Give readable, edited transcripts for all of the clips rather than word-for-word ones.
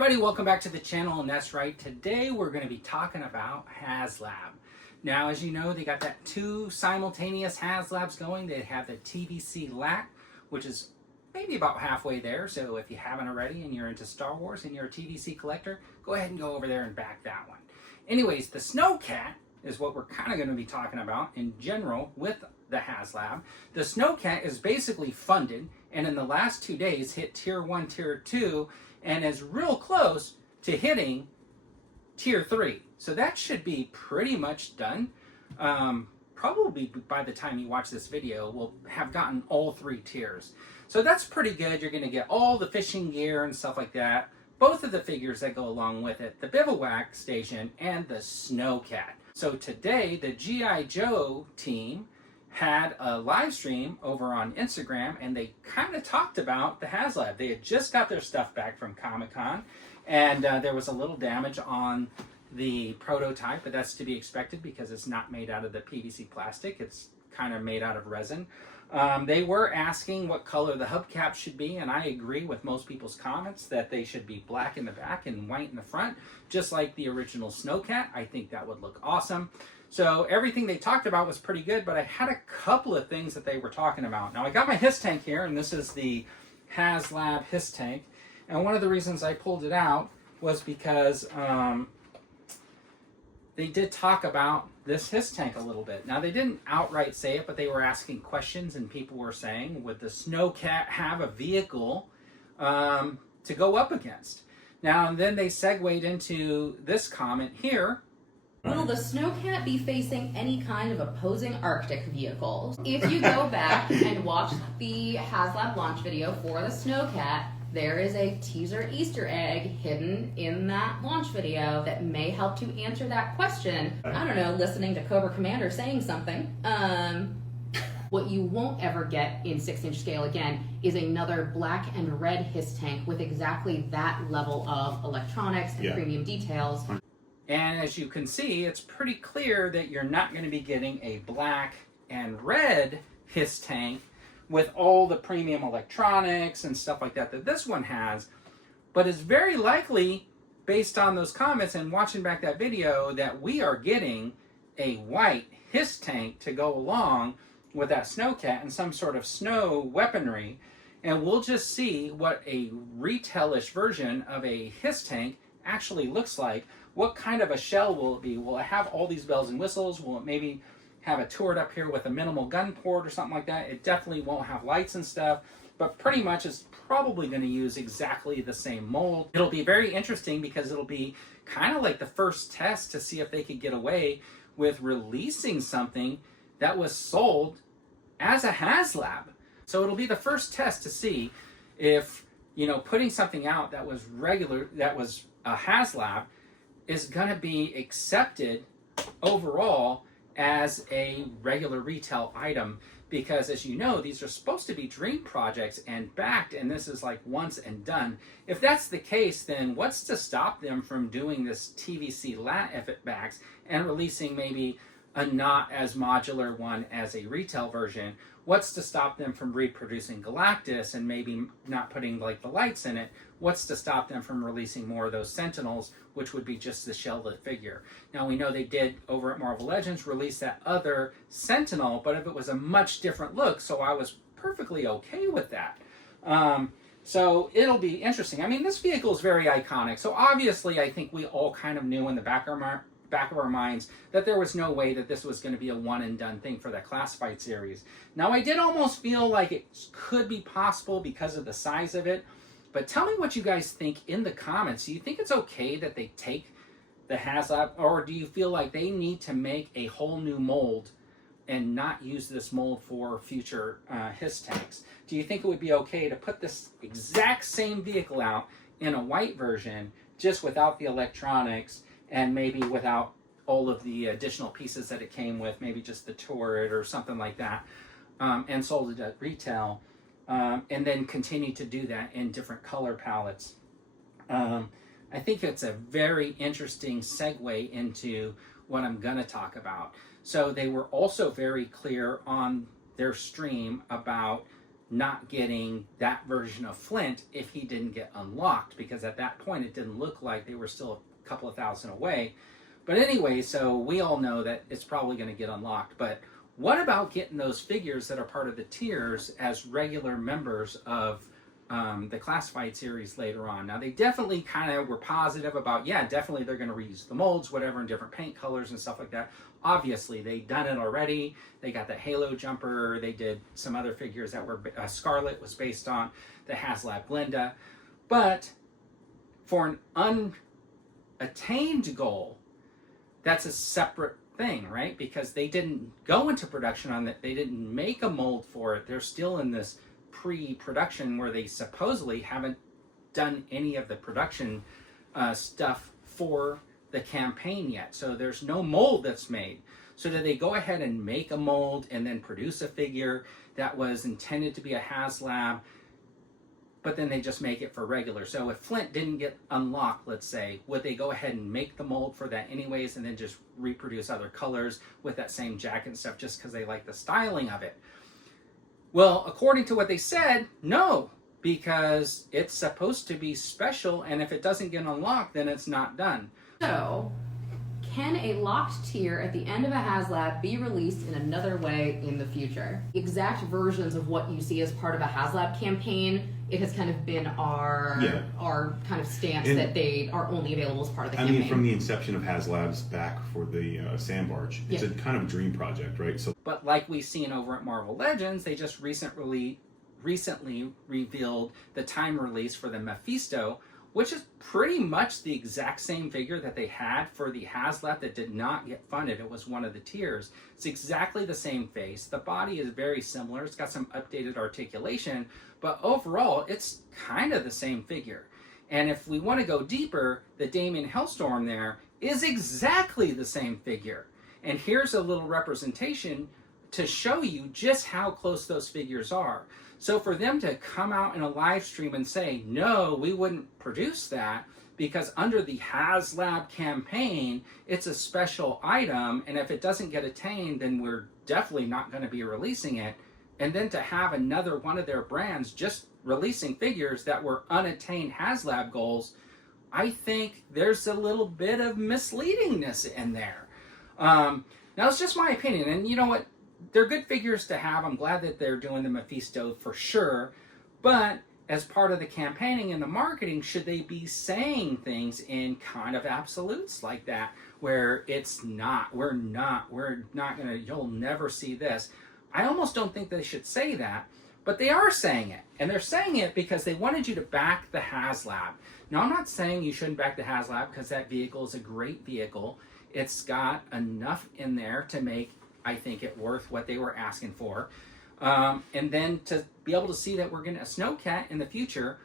everybody, welcome back to the channel, and that's right, today we're going to be talking about HASLAB. Now, as you know, they got that two simultaneous HASLABs going. They have the TVC LAC, which is maybe about halfway there, so if you haven't already and you're into Star Wars and you're a TVC collector, go ahead and go over there and back that one. Anyways, the SNOWCAT is what we're kind of going to be talking about in general with the HASLAB. The SNOWCAT is basically funded, and in the last 2 days hit Tier 1, Tier 2, and is real close to hitting Tier 3. So that should be pretty much done. Probably by the time you watch this video, we'll have gotten all 3 tiers. So that's pretty good. You're going to get all the fishing gear and stuff like that. Both of the figures that go along with it, the bivouac station and the SNOWCAT. So today, the G.I. Joe team had a live stream over on Instagram, and they kind of talked about the HASLAB. They had just got their stuff back from Comic-Con, and there was a little damage on the prototype, but that's to be expected because it's not made out of the PVC plastic. It's kind of made out of resin. They were asking what color the hubcap should be, and I agree with most people's comments that they should be black in the back and white in the front, just like the original SNOWCAT. I think that would look awesome. So everything they talked about was pretty good, but I had a couple of things that they were talking about. Now, I got my HISS tank here, and this is the HASLAB HISS tank. And one of the reasons I pulled it out was because they did talk about this HISS tank a little bit. Now, they didn't outright say it, but they were asking questions, and people were saying, would the SNOWCAT have a vehicle to go up against? Now, and then they segued into this comment here. Will the SNOWCAT be facing any kind of opposing Arctic vehicles? If you go back and watch the HASLAB launch video for the SNOWCAT, there is a teaser Easter egg hidden in that launch video that may help to answer that question. I don't know, listening to Cobra Commander saying something. What you won't ever get in 6-inch scale again is another black and red HISS tank with exactly that level of electronics and premium details. And as you can see, it's pretty clear that you're not going to be getting a black and red HISS tank with all the premium electronics and stuff like that that this one has. But it's very likely, based on those comments and watching back that video, that we are getting a white HISS tank to go along with that SNOWCAT and some sort of snow weaponry. And we'll just see what a retailish version of a HISS tank actually looks like. What kind of a shell will it be? Will it have all these bells and whistles? Will it maybe have a turret up here with a minimal gun port or something like that? It definitely won't have lights and stuff, but pretty much it's probably going to use exactly the same mold. It'll be very interesting because it'll be kind of like the first test to see if they could get away with releasing something that was sold as a HASLAB. So it'll be the first test to see if, you know, putting something out that was regular, that was a HASLAB, is going to be accepted overall as a regular retail item, because as you know, these are supposed to be dream projects and backed, and this is like once and done. If that's the case, then what's to stop them from doing this TVC LAT if it backs and releasing maybe a not as modular one as a retail version? What's to stop them from reproducing Galactus and maybe not putting like the lights in it? What's to stop them from releasing more of those Sentinels, which would be just the shell-lit figure? Now, we know they did, over at Marvel Legends, release that other Sentinel, but if it was a much different look, so I was perfectly okay with that. So it'll be interesting. I mean, this vehicle is very iconic, so obviously I think we all kind of knew in the back of our minds that there was no way that this was going to be a one-and-done thing for that classified series. Now, I did almost feel like it could be possible because of the size of it, but tell me what you guys think in the comments. Do you think it's okay that they take the HASLAB, or do you feel like they need to make a whole new mold and not use this mold for future HISS tanks? Do you think it would be okay to put this exact same vehicle out in a white version, just without the electronics and maybe without all of the additional pieces that it came with, maybe just the turret or something like that, and sold it at retail? And then continue to do that in different color palettes. I think it's a very interesting segue into what I'm going to talk about. So they were also very clear on their stream about not getting that version of Flint if he didn't get unlocked, because at that point it didn't look like they were still a couple of thousand away. But anyway, so we all know that it's probably going to get unlocked. But what about getting those figures that are part of the tiers as regular members of the classified series later on? Now, they definitely kind of were positive about, yeah, definitely they're going to reuse the molds, whatever, in different paint colors and stuff like that. Obviously, they've done it already. They got the Halo jumper. They did some other figures that were, Scarlet was based on the HASLAB Glinda. But for an unattained goal, that's a separate thing, right? Because they didn't go into production on it. They didn't make a mold for it. They're still in this pre-production where they supposedly haven't done any of the production stuff for the campaign yet. So there's no mold that's made. So did they go ahead and make a mold and then produce a figure that was intended to be a HASLAB, but then they just make it for regular? So if Flint didn't get unlocked, let's say, would they go ahead and make the mold for that anyways and then just reproduce other colors with that same jacket and stuff just because they like the styling of it? Well, according to what they said, no, because it's supposed to be special, and if it doesn't get unlocked, then it's not done. So, can a locked tier at the end of a HASLAB be released in another way in the future? Exact versions of what you see as part of a HASLAB campaign, it has kind of been our kind of stance that they are only available as part of the campaign. I mean, from the inception of HASLABs back for the Sand Barge, it's a kind of a dream project, right? So, but like we've seen over at Marvel Legends, they just recently revealed the time release for the Mephisto, which is pretty much the exact same figure that they had for the HASLAB that did not get funded. It was one of the tiers. It's exactly the same face. The body is very similar. It's got some updated articulation, but overall, it's kind of the same figure. And if we want to go deeper, the Damien Hellstorm there is exactly the same figure. And here's a little representation to show you just how close those figures are. So for them to come out in a live stream and say, no, we wouldn't produce that because under the HASLAB campaign, it's a special item, and if it doesn't get attained, then we're definitely not going to be releasing it. And then to have another one of their brands just releasing figures that were unattained HASLAB goals, I think there's a little bit of misleadingness in there. Now, it's just my opinion, and you know what? They're good figures to have. I'm glad that they're doing the Mephisto for sure. But as part of the campaigning and the marketing, should they be saying things in kind of absolutes like that, where it's not, we're not going to, you'll never see this? I almost don't think they should say that, but they are saying it. And they're saying it because they wanted you to back the HASLAB. Now, I'm not saying you shouldn't back the HASLAB because that vehicle is a great vehicle. It's got enough in there to make, I think, it worth what they were asking for. And then to be able to see that we're getting a Snowcat in the future.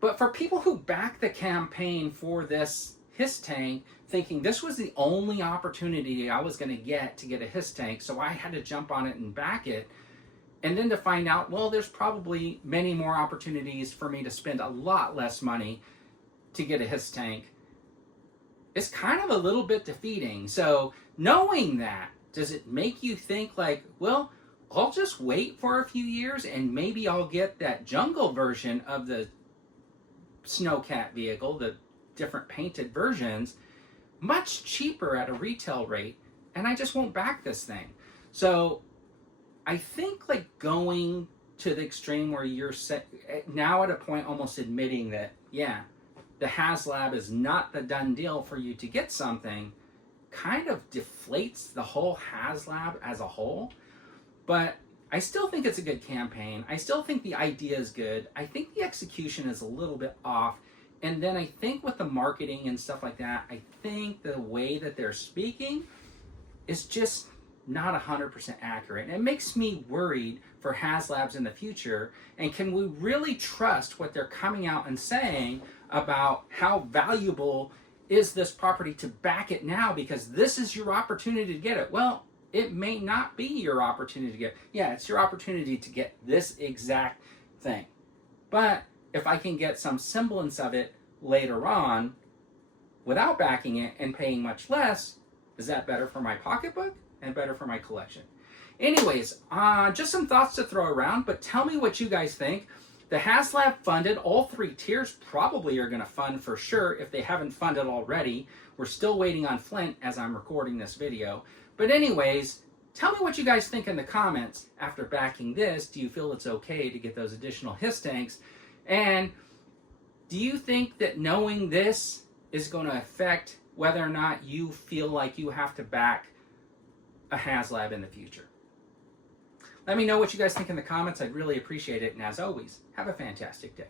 But for people who back the campaign for this HISS tank, thinking this was the only opportunity I was going to get a HISS tank, so I had to jump on it and back it, and then to find out, well, there's probably many more opportunities for me to spend a lot less money to get a HISS tank, it's kind of a little bit defeating. So knowing that, does it make you think like, well, I'll just wait for a few years and maybe I'll get that jungle version of the Snowcat vehicle, the different painted versions, much cheaper at a retail rate, and I just won't back this thing. So I think like going to the extreme where you're now at a point almost admitting that, yeah, the HASLAB is not the done deal for you to get something, kind of deflates the whole HASLAB as a whole. But I still think it's a good campaign. I still think the idea is good. I think the execution is a little bit off. And then I think with the marketing and stuff like that, I think the way that they're speaking is just not 100% accurate. And it makes me worried for HASLABs in the future. And can we really trust what they're coming out and saying about how valuable is this property to back it now because this is your opportunity to get it? Well, it may not be your opportunity to get it. Yeah, it's your opportunity to get this exact thing. But if I can get some semblance of it later on without backing it and paying much less, is that better for my pocketbook and better for my collection? Anyways, just some thoughts to throw around, but tell me what you guys think. The HASLAB funded, all 3 tiers probably are going to fund for sure if they haven't funded already. We're still waiting on Flint as I'm recording this video. But anyways, tell me what you guys think in the comments after backing this. Do you feel it's okay to get those additional HISS tanks? And do you think that knowing this is going to affect whether or not you feel like you have to back a HASLAB in the future? Let me know what you guys think in the comments. I'd really appreciate it. And as always, have a fantastic day.